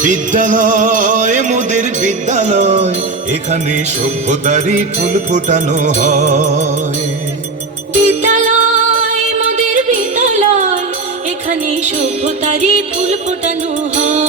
বিদ্যালয় মোদের বিদ্যালয়, এখানে সভ্যতারই ফুল ফোটানো হয়। বিদ্যালয় মোদের বিদ্যালয়, এখানে সভ্যতারই ফুল ফোটানো হয়।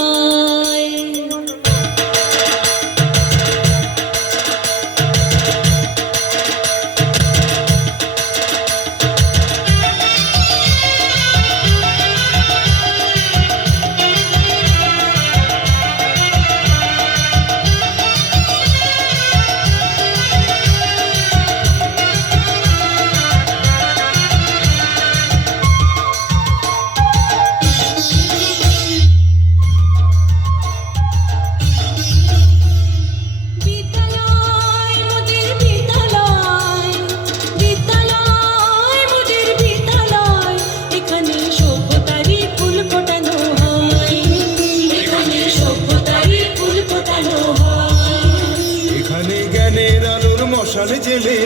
মশাল জেলে,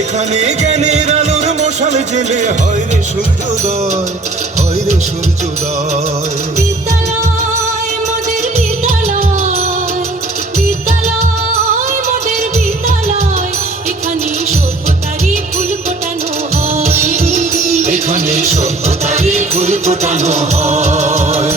এখানে জ্ঞানের আলোর মশাল জেলে হয় রে সূর্যোদয়, হয় রে সূর্যোদয়। বিদ্যালয় মোদের বিদ্যালয়, বিদ্যালয় মোদের বিদ্যালয়, এখানে সভ্যতারই ফুল ফোটানো হয়। এখানে সভ্যতারই ফুল ফোটানো হয়।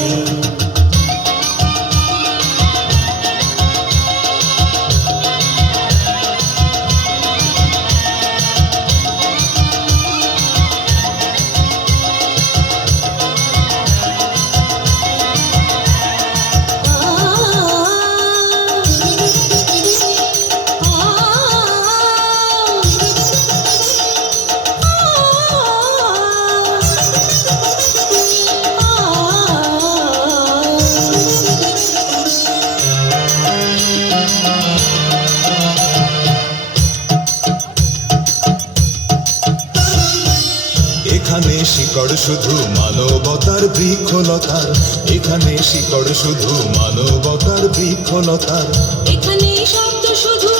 এখানে শিকড় শুধু মানবতার বৃক্ষলতার, এখানে শিকড় শুধু মানবতার বৃক্ষলতার। এখানে শব্দ শুধু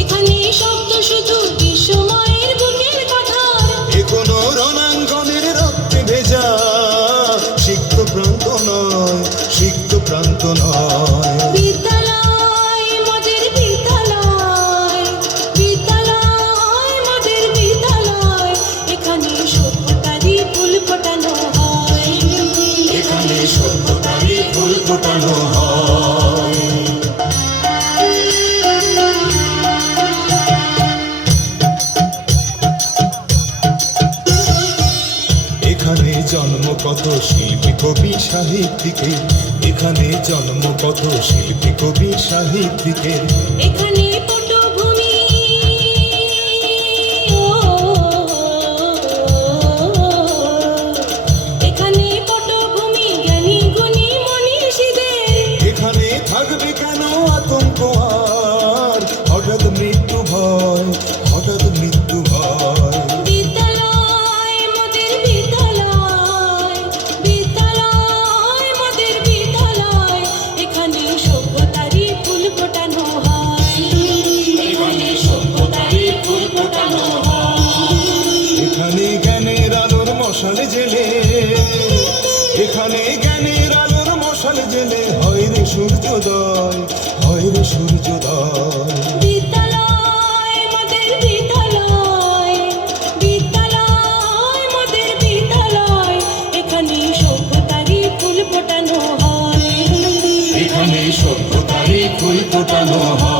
এখানে শব্দ শুধু বিশ্বময়ের বুকের কথা। এ কোনো রণাঙ্গনের রক্তে ভেজা সিক্ত প্রান্ত নয়, সিক্ত প্রান্ত নয়। বিদ্যালয় মোদের বিদ্যালয়, বিদ্যালয় মোদের বিদ্যালয়, এখানে সভ্যতারই ফুল ফোটানো হয়। এখানে সভ্যতারই ফুল ফোটানো হয়। এখানে জন্ম কত শিল্পী কবি সাহিত্যিকের, এখানে জন্ম কত শিল্পী কবি সাহিত্যিকের। এখানে পটভূমি এখানে পটভূমি জ্ঞানী গুণী মনীষীদের। এখানে থাকবে কেন আতঙ্ক আর হঠাৎ মৃত্যু ভয়, হঠাৎ মৃত্যু ভয়। বিদ্যালয় মোদের বিদ্যালয়, বিদ্যালয় মোদের বিদ্যালয়, এখানে সভ্যতারই ফুল ফোটানো হয়। এখানে সভ্যতারই ফুল ফোটানো হয়। এখানে জ্ঞানের আলোর মশাল জেলে, এখানে জ্ঞানের আলোর মশাল জেলে হয় রে সূর্যোদয়, হয় রে সূর্যোদয়। বিদ্যালয় মোদের বিদ্যালয়, বিদ্যালয় মোদের বিদ্যালয়, এখানে সভ্যতারই ফুল ফোটানো হয়। এখানে সভ্যতারই ফুল ফোটানো হয়।